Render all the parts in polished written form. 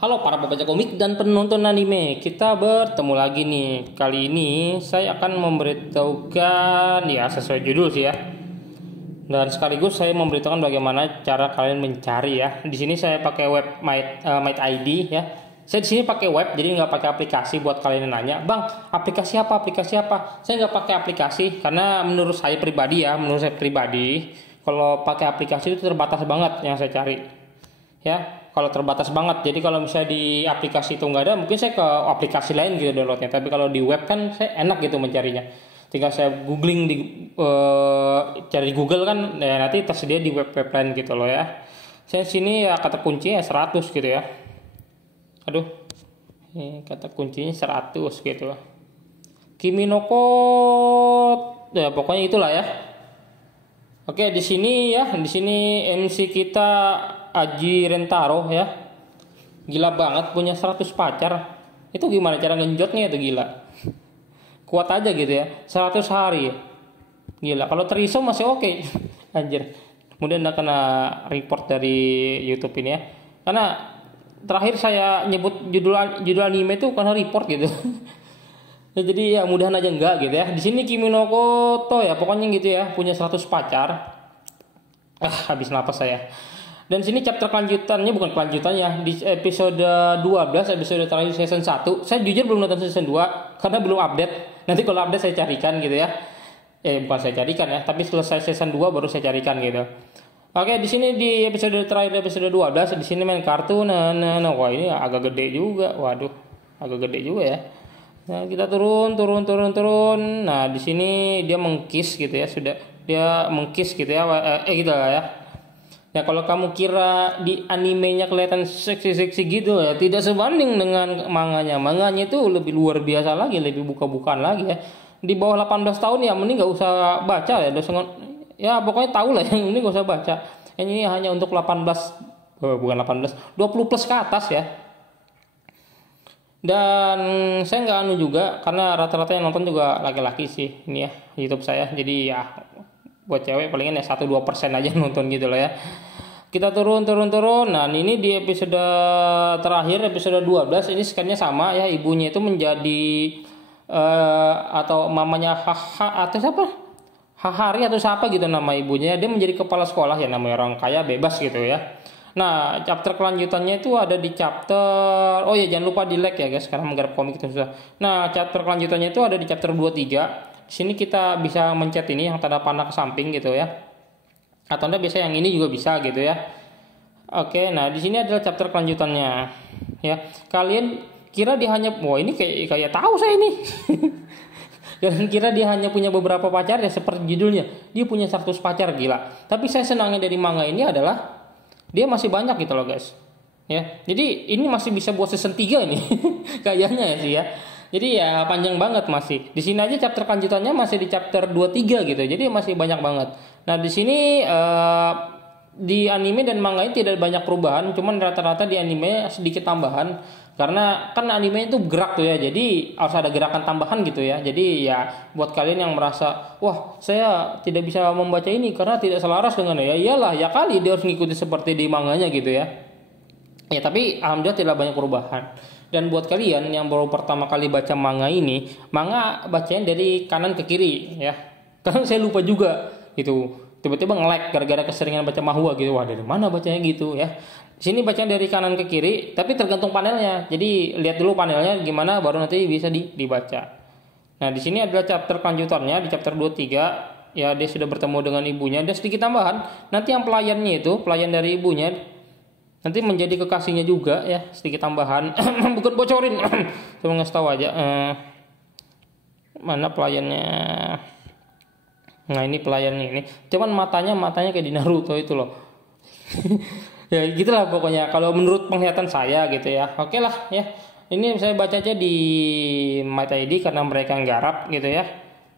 Halo para pembaca komik dan penonton anime, kita bertemu lagi nih. Kali ini saya akan memberitahukan ya sesuai judul sih ya. Dan sekaligus saya memberitahukan bagaimana cara kalian mencari ya. Di sini saya pakai web Might ID ya. Saya di sini pakai web, jadi nggak pakai aplikasi buat kalian yang nanya, bang, aplikasi apa? Aplikasi apa? Saya nggak pakai aplikasi karena menurut saya pribadi, kalau pakai aplikasi itu terbatas banget yang saya cari. Ya, kalau terbatas banget. Jadi kalau misalnya di aplikasi itu nggak ada, mungkin saya ke aplikasi lain gitu downloadnya. Tapi kalau di web kan saya enak gitu mencarinya. Tinggal saya googling cari Google kan, ya nanti tersedia di web-web lain gitu loh ya. Saya sini ya kata kuncinya 100 gitu ya. Aduh, ini kata kuncinya 100 gitu. Kiminoko, ya pokoknya itulah ya. Oke, di sini MC kita Aji Rentaro ya. Gila banget punya 100 pacar. Itu gimana cara ngenjotnya itu gila. Kuat aja gitu ya. 100 hari ya. Gila, kalau teriso masih oke. Anjir. Kemudian udah kena report dari YouTube ini ya. Karena terakhir saya nyebut judul anime itu karena report gitu. Ya, jadi ya mudahan aja enggak gitu ya. Di sini Kimi no Koto ya, pokoknya gitu ya, punya 100 pacar. Habis napas saya. Dan sini chapter kelanjutannya, bukan kelanjutannya, di episode 12, episode terakhir season 1. Saya jujur belum nonton season 2 karena belum update. Nanti kalau update saya carikan gitu ya. Bukan saya carikan ya, tapi selesai season 2 baru saya carikan gitu. Oke, di sini di episode terakhir, episode 12, di sini main kartu. Nah, wah ini agak gede juga. Waduh, agak gede juga ya. Nah, kita turun. Nah, di sini dia mengkiss gitu ya, dia mengkiss gitu ya. Gitu lah ya. Ya kalau kamu kira di animenya kelihatan seksi-seksi gitu ya, tidak sebanding dengan manganya. Manganya itu lebih luar biasa lagi, lebih buka-bukaan lagi ya. Di bawah 18 tahun ya mending nggak usah baca ya. Ya pokoknya tahu lah yang ini nggak usah baca. Ini hanya untuk 18, bukan 18, 20 plus ke atas ya. Dan saya nggak juga karena rata-rata yang nonton juga laki-laki sih ini ya YouTube saya. Jadi ya buat cewek palingan ya 1-2% aja nonton gitu loh ya. Kita turun. Nah ini di episode terakhir, episode 12, ini skannya sama ya. Ibunya itu menjadi atau mamanya atau siapa, Hahari atau siapa gitu nama ibunya. Dia menjadi kepala sekolah ya, namanya orang kaya bebas gitu ya. Nah chapter kelanjutannya itu ada di chapter, oh ya jangan lupa di like ya guys, karena menggarap komik itu susah. Nah chapter kelanjutannya itu ada di chapter 23. Sini kita bisa mencet ini yang tanda panah ke samping gitu ya. Atau Anda biasa yang ini juga bisa gitu ya. Oke, nah di sini adalah chapter kelanjutannya. Ya, kalian kira dia hanya, wah ini kayak tahu saya ini. Kalian kira dia hanya punya beberapa pacar ya, seperti judulnya. Dia punya 100 pacar, gila. Tapi saya senangnya dari manga ini adalah dia masih banyak gitu loh guys. Ya, jadi ini masih bisa buat season 3 ini. Kayaknya ya sih ya. Jadi ya panjang banget masih. Di sini aja chapter kelanjutannya masih di chapter 23 gitu. Jadi masih banyak banget. Nah, di sini di anime dan manga ini tidak banyak perubahan, cuman rata-rata di anime sedikit tambahan karena kan anime itu gerak tuh ya. Jadi harus ada gerakan tambahan gitu ya. Jadi ya buat kalian yang merasa, "Wah, saya tidak bisa membaca ini karena tidak selaras dengan ya." Iyalah, ya kali dia harus ngikuti seperti di manganya gitu ya. Ya, tapi alhamdulillah tidak banyak perubahan. Dan buat kalian yang baru pertama kali baca manga ini, manga bacanya dari kanan ke kiri ya. Karena saya lupa juga gitu. Tiba-tiba nge-lag gara-gara keseringan baca mahua gitu. Wah, dari mana bacanya gitu ya. Di sini bacanya dari kanan ke kiri, tapi tergantung panelnya. Jadi lihat dulu panelnya gimana baru nanti bisa dibaca. Nah, di sini adalah chapter kelanjutannya di chapter 23. Ya, dia sudah bertemu dengan ibunya. Dan sedikit tambahan, nanti yang pelayannya itu, pelayan dari ibunya nanti menjadi kekasihnya juga ya, sedikit tambahan. Bukan bocorin. Cuma ngasih tahu aja. Mana pelayannya? Nah, ini pelayannya ini. Cuman matanya kayak di Naruto itu loh. Ya gitulah pokoknya kalau menurut penglihatan saya gitu ya. Oke lah ya. Ini saya baca aja di Might ID karena mereka yang garap gitu ya.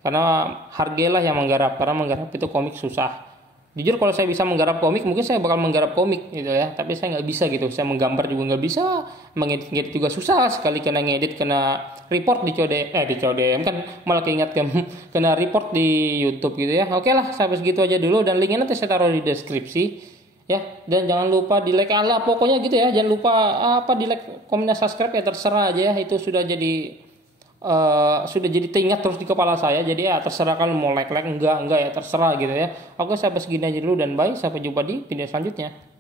Karena hargailah yang menggarap, karena menggarap itu komik susah. Jujur kalau saya bisa menggarap komik, mungkin saya bakal menggarap komik gitu ya. Tapi saya nggak bisa gitu. Saya menggambar juga nggak bisa, mengedit juga susah. Sekali kena ngedit kena report di CODM kan malah keingat kena report di YouTube gitu ya. Oke lah, sampai segitu aja dulu dan linknya nanti saya taruh di deskripsi. ya. Dan jangan lupa di like, Allah pokoknya gitu ya, jangan lupa apa di like, komen, dan subscribe ya, terserah aja ya, itu sudah jadi teringat terus di kepala saya. Jadi ya terserah kalian mau like enggak ya, terserah gitu ya. Oke, sampai segini aja dulu dan bye, sampai jumpa di video selanjutnya.